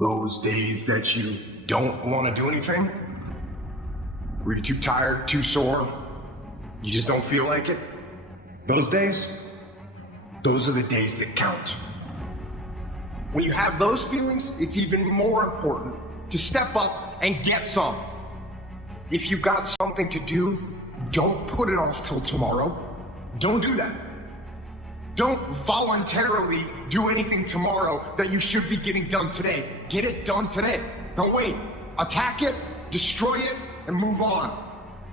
Those days that you don't want to do anything, where you're too tired, too sore, you just don't feel like it. Those days, those are the days that count. When you have those feelings, it's even more important to step up and get some. If you've got something to do, don't put it off till tomorrow. Don't do that. Don't voluntarily do anything tomorrow that you should be getting done today. Get it done today. Don't wait. Attack it, destroy it, and move on.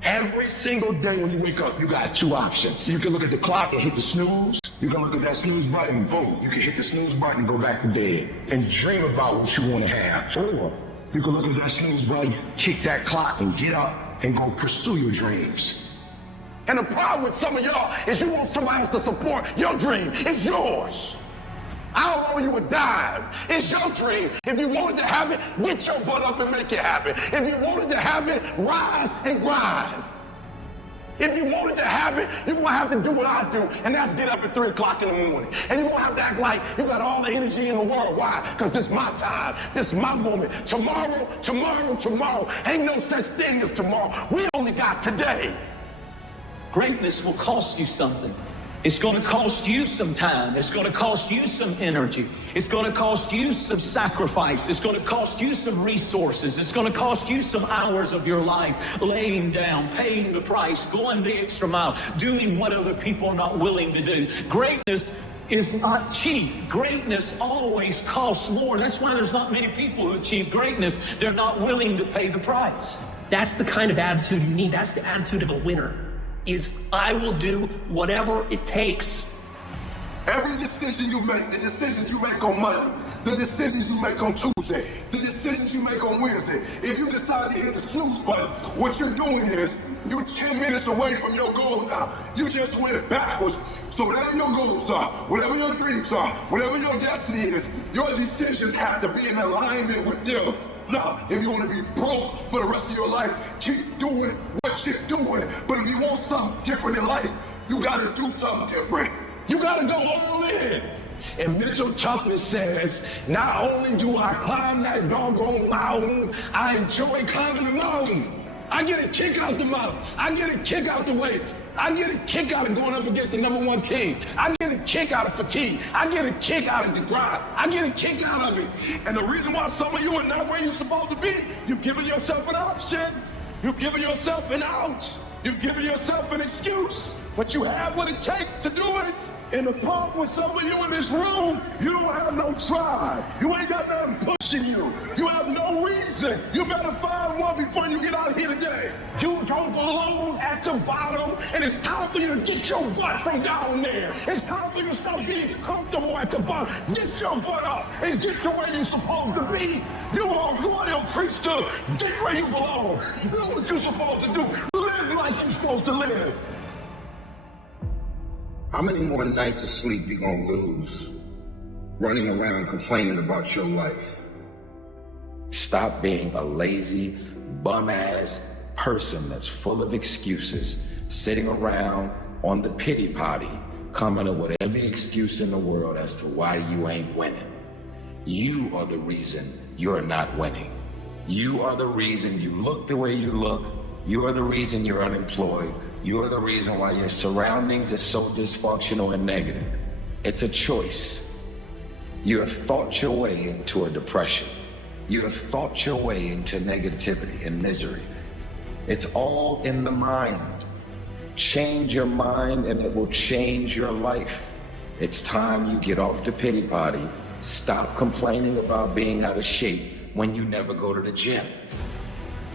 Every single day when you wake up, you got two options. You can look at the clock and hit the snooze. You can look at that snooze button, boom. You can hit the snooze button and go back to bed and dream about what you want to have. Or you can look at that snooze button, kick that clock, and get up and go pursue your dreams. And the problem with some of y'all is you want somebody else to support your dream. It's yours. I don't owe you a dime. It's your dream. If you want it to happen, get your butt up and make it happen. If you want it to happen, rise and grind. If you want it to happen, you're going to have to do what I do, and that's get up at 3 o'clock in the morning. And you're going to have to act like you got all the energy in the world. Why? Because this is my time. This is my moment. Tomorrow. Ain't no such thing as tomorrow. We only got today. Greatness will cost you something. It's going to cost you some time. It's going to cost you some energy. It's going to cost you some sacrifice. It's going to cost you some resources. It's going to cost you some hours of your life, laying down, paying the price, going the extra mile, doing what other people are not willing to do. Greatness is not cheap. Greatness always costs more. That's why there's not many people who achieve greatness. They're not willing to pay the price. That's the kind of attitude you need. That's the attitude of a winner. Is I will do whatever it takes. Every decision you make, the decisions you make on Monday, the decisions you make on Tuesday, the decisions you make on Wednesday, if you decide to hit the snooze button, what you're doing is you're 10 minutes away from your goal now. You just went backwards. So whatever your goals are, whatever your dreams are, whatever your destiny is, your decisions have to be in alignment with them. Now, if you want to be broke for the rest of your life, keep doing what you're doing. But if you want something different in life, you got to do something different. You got to go all in. And mental toughness says, not only do I climb that doggone mountain, I enjoy climbing the mountain. I get a kick out the mountain. I get a kick out the weights. I get a kick out of going up against the #1 team. I get a kick out of fatigue. I get a kick out of the grind. I get a kick out of it. And the reason why some of you are not where you're supposed to be, you've given yourself an option. You've given yourself an out. You've given yourself an excuse. But you have what it takes to do it. And the problem with some of you in this room, you don't have no drive. You ain't got nothing pushing you. You have no reason. You better find one before you get out of here today. You don't belong at the bottom, and it's time for you to get your butt from down there. It's time for you to stop being comfortable at the bottom. Get your butt up and get to where you're supposed to be. You are a royal priesthood. Get where you belong. Do what you're supposed to do. Live like you're supposed to live. How many more nights of sleep you gonna lose running around complaining about your life? Stop being a lazy, bum-ass person that's full of excuses, sitting around on the pity potty, coming up with every excuse in the world as to why you ain't winning. You are the reason you're not winning. You are the reason you look the way you look. You are the reason you're unemployed. You are the reason why your surroundings are so dysfunctional and negative. It's a choice. You have thought your way into a depression. You have thought your way into negativity and misery. It's all in the mind. Change your mind and it will change your life. It's time you get off the pity potty. Stop complaining about being out of shape when you never go to the gym.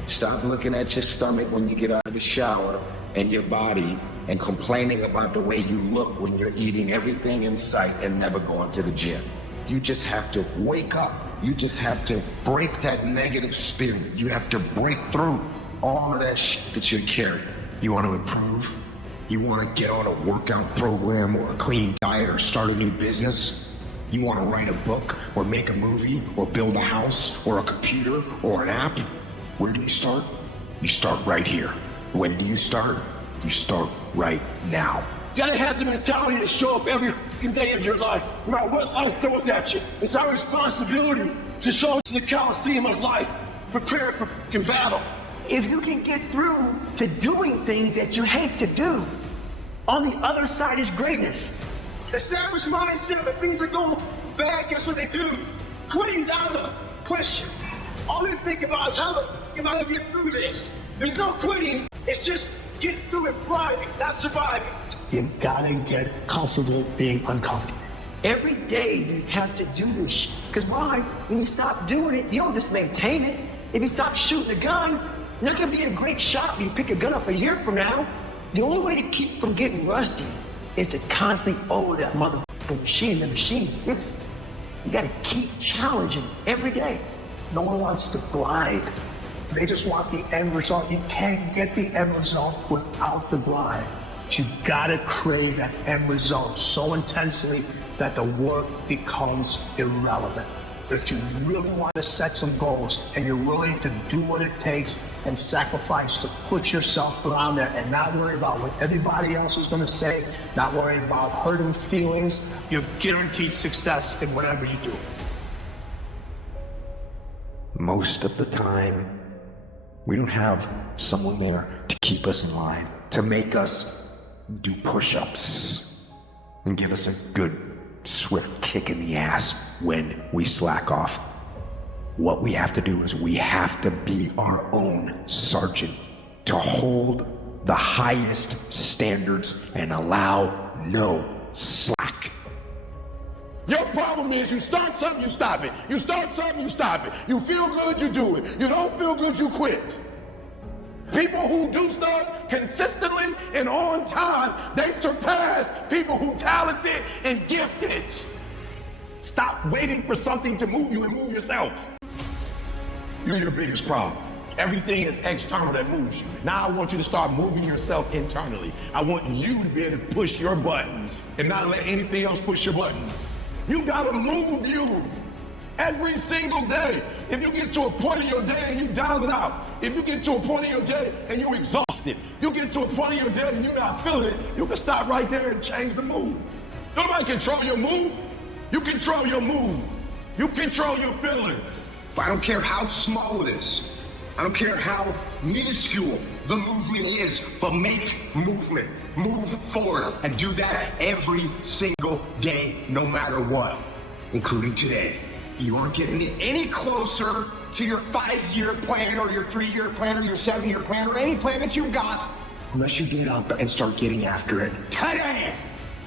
Stop looking at your stomach when you get out of the shower and your body and complaining about the way you look when you're eating everything in sight and never going to the gym. You just have to wake up. You just have to break that negative spirit. You have to break through all of that shit that you're carrying. You want to improve? You want to get on a workout program or a clean diet or start a new business? You want to write a book or make a movie or build a house or a computer or an app? Where do you start? You start right here. When do you start? You start right now. You gotta have the mentality to show up every fucking day of your life, no matter what life throws at you. It's our responsibility to show up to the Coliseum of life, prepare for fucking battle. If you can get through to doing things that you hate to do, on the other side is greatness. The savage mindset that things are going bad, guess what they do? Quitting's out of the question. All they think about is how am I gonna get through this? There's no quitting, it's just get through it thriving, not surviving. You gotta get comfortable being uncomfortable. Every day you have to do this. Because why? When you stop doing it, you don't just maintain it. If you stop shooting a gun, you're not gonna be a great shot when you pick a gun up a year from now. The only way to keep from getting rusty is to constantly owe that motherfucking machine. The machine exists. You gotta keep challenging every day. No one wants to grind. They just want the end result. You can't get the end result without the grind. You gotta crave that end result so intensely that the work becomes irrelevant. If you really want to set some goals and you're willing to do what it takes and sacrifice to put yourself around there and not worry about what everybody else is gonna say, not worry about hurting feelings, you're guaranteed success in whatever you do. Most of the time, we don't have someone there to keep us in line, to make us do push-ups and give us a good, swift kick in the ass when we slack off. What we have to do is we have to be our own sergeant, to hold the highest standards and allow no slack. Your problem is you start something, you stop it. You start something, you stop it. You feel good, you do it. You don't feel good, you quit. People who do stuff consistently and on time, they surpass people who talented and gifted. Stop waiting for something to move you and move yourself. You're your biggest problem. Everything is external that moves you. Now I want you to start moving yourself internally. I want you to be able to push your buttons and not let anything else push your buttons. You gotta move you every single day. If you get to a point in your day and you down it out, if you get to a point in your day and you're exhausted, you get to a point in your day and you're not feeling it, you can stop right there and change the mood. Nobody control your mood. You control your mood. You control your feelings. I don't care how small it is. I don't care how minuscule the movement is, but make movement. Move forward and do that every single day, no matter what, including today. You aren't getting any closer to your 5-year plan or your 3-year plan or your 7-year plan or any plan that you've got unless you get up and start getting after it today.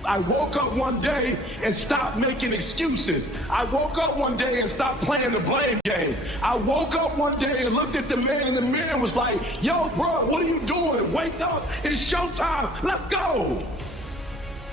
I woke up one day and stopped making excuses. I woke up one day and stopped playing the blame game. I woke up one day and looked at the man and the man was like, yo, bro, what are you doing? Wake up, it's showtime, let's go.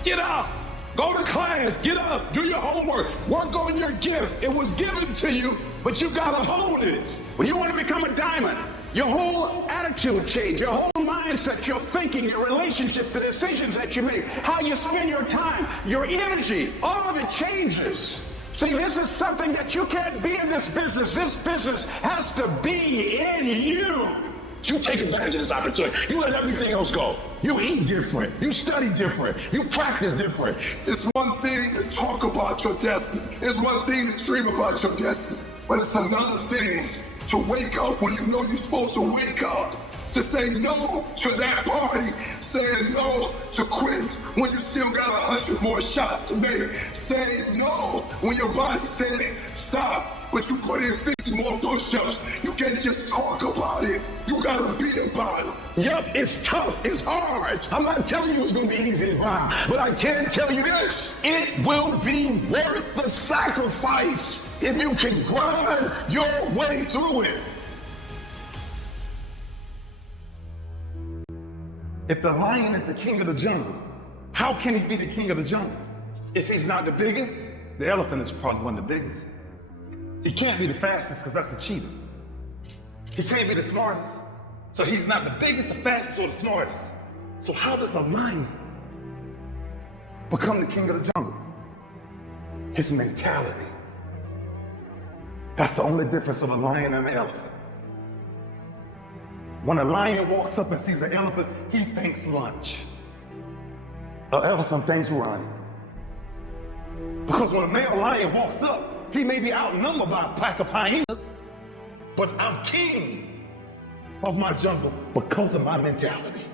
Get up, go to class, get up, do your homework, work on your gift. It was given to you, but you gotta hold it. When you wanna become a diamond, your whole attitude change, your whole mindset, your thinking, your relationships, the decisions that you make, how you spend your time, your energy, all of it changes. See, this is something that you can't be in this business. This business has to be in you. You take advantage of this opportunity. You let everything else go. You eat different. You study different. You practice different. It's one thing to talk about your destiny. It's one thing to dream about your destiny. But it's another thing to wake up when you know you're supposed to wake up. To say no to that party. Saying no to quitting when you still got 100 more shots to make. Saying no when your body's saying stop, but you put in 50 more push-ups. You can't just talk about it. You gotta be about it. Yup, it's tough, it's hard. I'm not telling you it's gonna be easy to grind, but I can tell you this. It will be worth the sacrifice if you can grind your way through it. If the lion is the king of the jungle, how can he be the king of the jungle? If he's not the biggest, the elephant is probably one of the biggest. He can't be the fastest because that's a cheetah. He can't be the smartest. So he's not the biggest, the fastest, or the smartest. So how does the lion become the king of the jungle? His mentality. That's the only difference of a lion and an elephant. When a lion walks up and sees an elephant, he thinks lunch. elephant things run. Because when a male lion walks up, he may be outnumbered by a pack of hyenas, but I'm king of my jungle because of my mentality.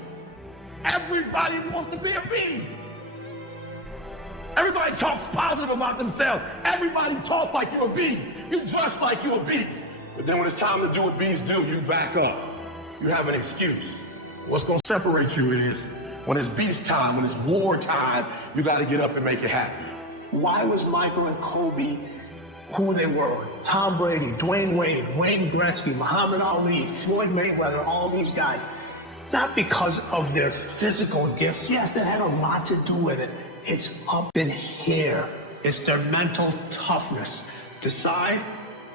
Everybody wants to be a beast. Everybody talks positive about themselves. Everybody talks like you're a beast. You dress like you're a beast. But then when it's time to do what beasts do, you back up. You have an excuse. What's gonna separate you is when it's beast time, when it's war time, you gotta get up and make it happen. Why was Michael and Kobe who they were? Tom Brady, Dwayne Wade, Wayne Gretzky, Muhammad Ali, Floyd Mayweather, all these guys. Not because of their physical gifts. Yes, it had a lot to do with it. It's up in here. It's their mental toughness. Decide,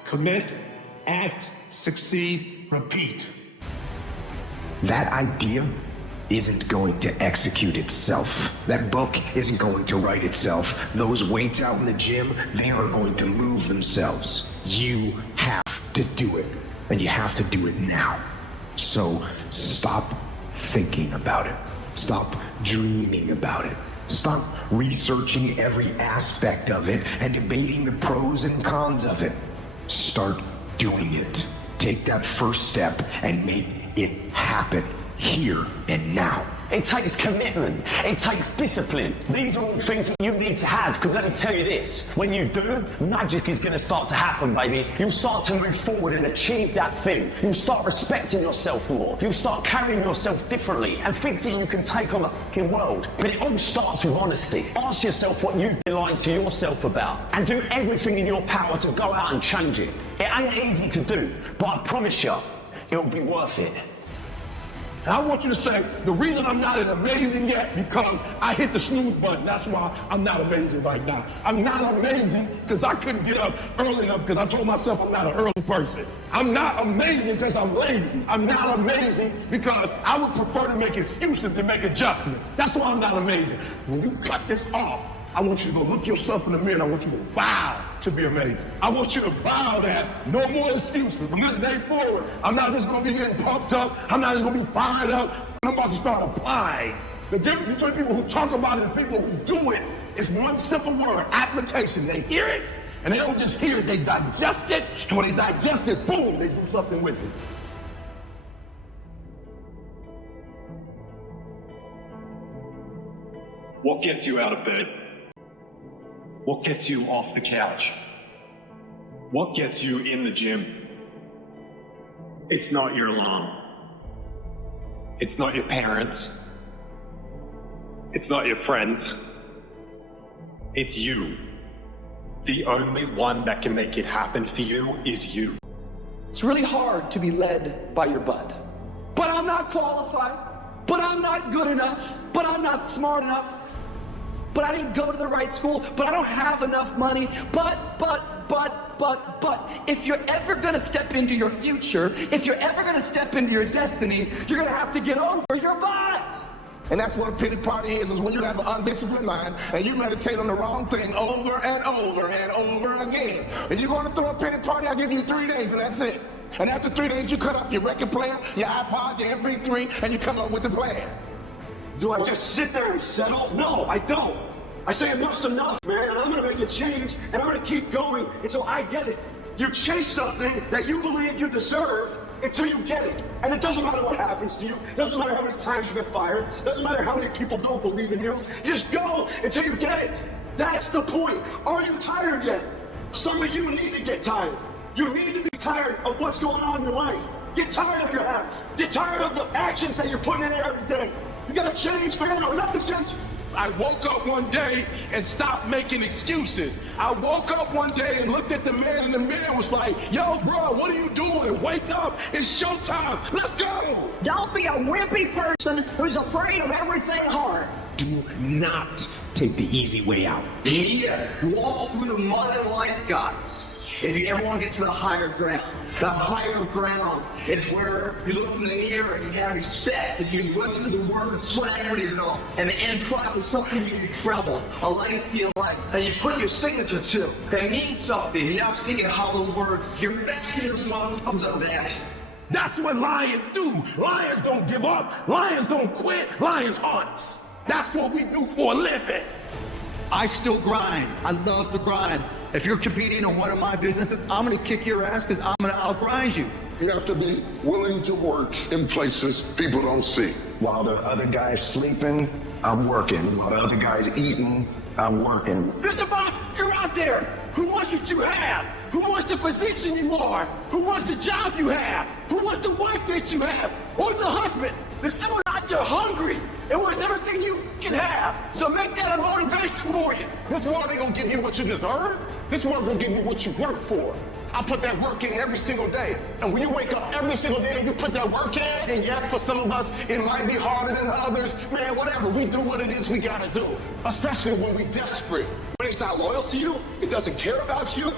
commit, act, succeed, repeat. That idea isn't going to execute itself. That book isn't going to write itself. Those weights out in the gym, they are going to move themselves. You have to do it, and you have to do it now. So stop thinking about it. Stop dreaming about it. Stop researching every aspect of it and debating the pros and cons of it. Start doing it. Take that first step and make it happen here and now. It takes commitment. It takes discipline. These are all things that you need to have, because let me tell you this, when you do, magic is going to start to happen, baby. You'll start to move forward and achieve that thing. You'll start respecting yourself more. You'll start carrying yourself differently and think that you can take on the fucking world. But it all starts with honesty. Ask yourself what you've been lying to yourself about and do everything in your power to go out and change it. It ain't easy to do, but I promise you, it'll be worth it. I want you to say, the reason I'm not as amazing yet, because I hit the snooze button. That's why I'm not amazing right now. I'm not amazing because I couldn't get up early enough because I told myself I'm not an early person. I'm not amazing because I'm lazy. I'm not amazing because I would prefer to make excuses than make adjustments. That's why I'm not amazing. When you cut this off, I want you to go look yourself in the mirror and I want you to vow to be amazing. I want you to vow that no more excuses. From this day forward, I'm not just gonna be getting pumped up. I'm not just gonna be fired up. I'm about to start applying. The difference between people who talk about it and people who do it is one simple word, application. They hear it and they don't just hear it, they digest it. And when they digest it, boom, they do something with it. What gets you out of bed? What gets you off the couch? What gets you in the gym? It's not your alarm. It's not your parents. It's not your friends. It's you. The only one that can make it happen for you is you. It's really hard to be led by your butt. But I'm not qualified. But I'm not good enough. But I'm not smart enough. But I didn't go to the right school, but I don't have enough money, but, if you're ever gonna step into your future, if you're ever gonna step into your destiny, you're gonna have to get over your butt. And that's what a pity party is when you have an undisciplined mind and you meditate on the wrong thing over and over and over again. If you're gonna throw a pity party, I'll give you 3 days and that's it. And after 3 days, you cut off your record player, your iPod, your MP3, and you come up with a plan. Do I just sit there and settle? No, I don't. I say enough's enough, man, and I'm gonna make a change, and I'm gonna keep going until I get it. You chase something that you believe you deserve until you get it. And it doesn't matter what happens to you. It doesn't matter how many times you get fired. It doesn't matter how many people don't believe in you. You just go until you get it. That's the point. Are you tired yet? Some of you need to get tired. You need to be tired of what's going on in your life. Get tired of your habits. Get tired of the actions that you're putting in there every day. You gotta change, man, or nothing changes. I woke up one day and stopped making excuses. I woke up one day and looked at the man in the mirror and was like, yo, bro, what are you doing? Wake up, it's showtime, let's go. Don't be a wimpy person who's afraid of everything hard. Do not take the easy way out. Yeah, walk through the mud in life, guys. If you ever want to get to the higher ground is where you look in the mirror and you have respect and you run through the word sweat equity and all. And the end product is something you can treble, a legacy of life. And you put your signature to. That means something. You're not speaking hollow words. Your values comes out of action. That's what lions do. Lions don't give up. Lions don't quit. Lions hunt. That's what we do for a living. I still grind. I love to grind. If you're competing in one of my businesses, I'm gonna kick your ass because I'm gonna outgrind you. You have to be willing to work in places people don't see. While the other guy's sleeping, I'm working. While the other guy's eating, I'm working. There's a motherfucker out there who wants what you have, who wants the position you are, who wants the job you have, who wants the wife that you have, or the husband. There's someone out there hungry and wants everything you can have. So make that a motivation for you. This world ain't gonna give you what you deserve. This world gonna give you what you work for. I put that work in every single day. And when you wake up every single day and you put that work in, and yes, for some of us, it might be harder than others. Man, whatever, we do what it is we gotta do. Especially when we desperate. When it's not loyal to you, it doesn't care about you.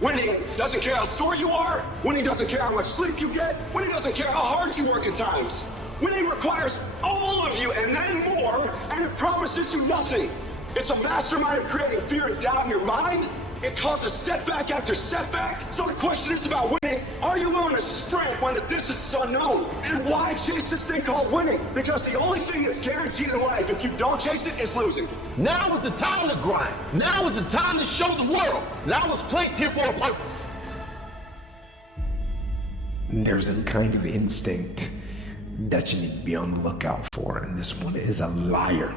When he doesn't care how sore you are, when he doesn't care how much sleep you get, when he doesn't care how hard you work at times, when he requires all of you and then more, and it promises you nothing. It's a mastermind of creating fear and doubt in your mind. It causes setback after setback. So the question is about winning. Are you willing to sprint when the distance is unknown? And why chase this thing called winning? Because the only thing that's guaranteed in life, if you don't chase it, is losing. Now is the time to grind. Now is the time to show the world that I was placed here for a purpose. There's a kind of instinct that you need to be on the lookout for, and this one is a liar.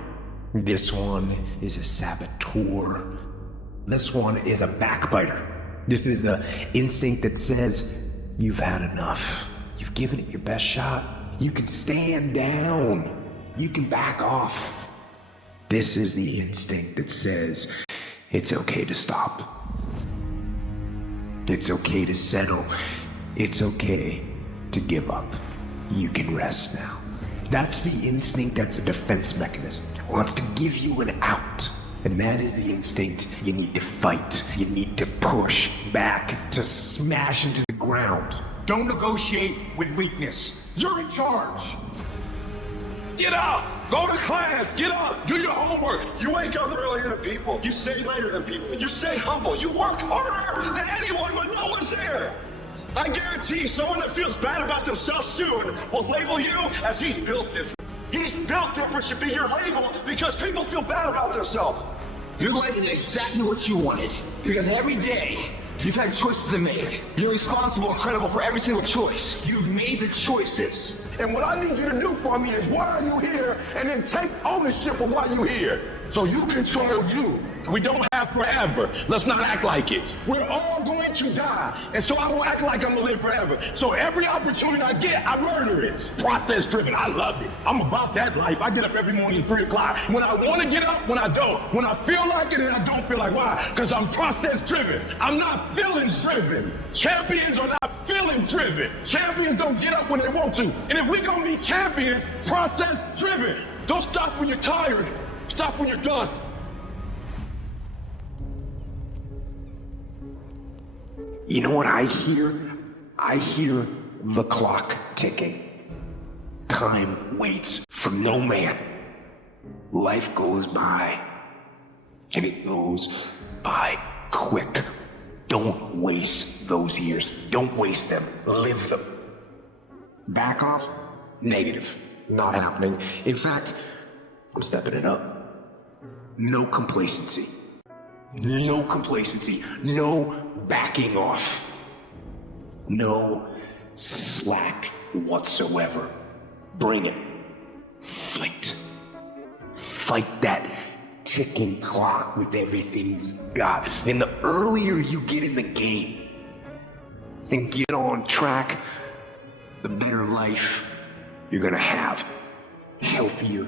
This one is a saboteur. This one is a backbiter. This is the instinct that says, you've had enough. You've given it your best shot. You can stand down. You can back off. This is the instinct that says, it's okay to stop. It's okay to settle. It's okay to give up. You can rest now. That's the instinct that's a defense mechanism. It wants to give you an out. And that is the instinct you need to fight. You need to push back, to smash into the ground. Don't negotiate with weakness. You're in charge. Get up! Go to class! Get up! Do your homework! You wake up earlier than people. You stay later than people. You stay humble. You work harder than anyone when no one's there. I guarantee someone that feels bad about themselves soon will label you as he's built different. He's built different should be your label because people feel bad about themselves. You're getting exactly what you wanted. Because every day, you've had choices to make. You're responsible and credible for every single choice. You've made the choices. And what I need you to do for me is why are you here? And then take ownership of why you're here. So you control you. We don't have forever. Let's not act like it. We're all going to die. And so I don't act like I'm gonna live forever. So every opportunity I get, I murder it. Process driven, I love it. I'm about that life. I get up every morning at 3 o'clock. When I wanna get up, when I don't. When I feel like it and I don't feel like why? Because I'm process driven. I'm not feelings driven. Champions are not feeling driven. Champions don't get up when they want to. And if we're gonna be champions, process driven. Don't stop when you're tired. Stop when you're done. You know what I hear? I hear the clock ticking. Time waits for no man. Life goes by, and it goes by quick. Don't waste those years. Don't waste them. Live them. Back off? Negative. Not happening. In fact, I'm stepping it up. No complacency. No complacency. No backing off. No slack whatsoever. Bring it. Fight. Fight that ticking clock with everything you got. And the earlier you get in the game and get on track, the better life you're gonna have. Healthier,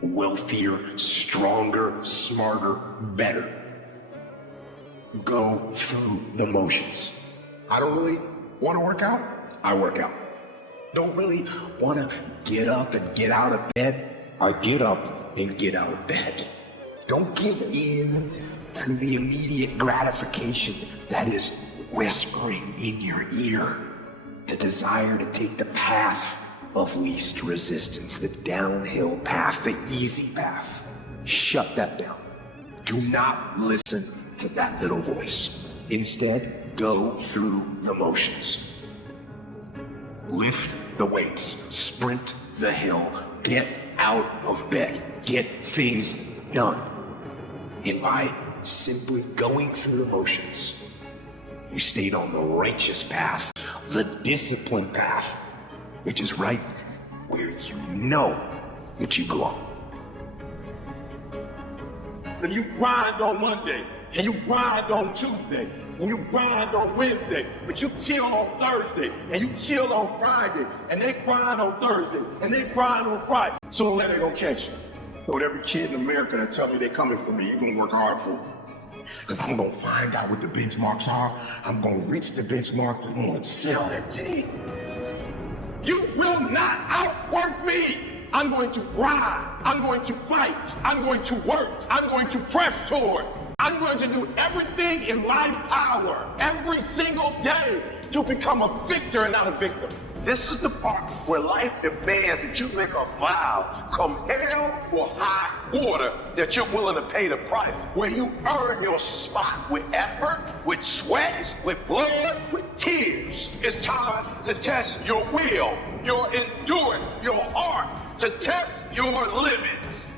wealthier, stronger, smarter, better. Go through the motions. I don't really want to work out. I work out. Don't really want to get up and get out of bed. I get up and get out of bed. Don't give in to the immediate gratification that is whispering in your ear. The desire to take the path of least resistance, the downhill path, the easy path. Shut that down. Do not listen to that little voice. Instead, go through the motions. Lift the weights, sprint the hill, get out of bed, get things done. And by simply going through the motions, you stayed on the righteous path, the disciplined path, which is right where you know that you belong. If you grind on Monday, and you grind on Tuesday, and you grind on Wednesday, but you chill on Thursday, and you chill on Friday, and they grind on Thursday, and they grind on Friday, sooner or later they're gonna catch you. So with every kid in America that tell me they're coming for me, you're gonna work hard for them. Because I'm gonna find out what the benchmarks are, I'm gonna reach the benchmark, and I'm gonna sell that thing. You will not outwork me! I'm going to grind, I'm going to fight, I'm going to work, I'm going to press toward. I'm going to do everything in my power every single day to become a victor and not a victim. This is the part where life demands that you make a vow, come hell or high water, that you're willing to pay the price, where you earn your spot with effort, with sweat, with blood, with tears. It's time to test your will, your endurance, your art, to test your limits.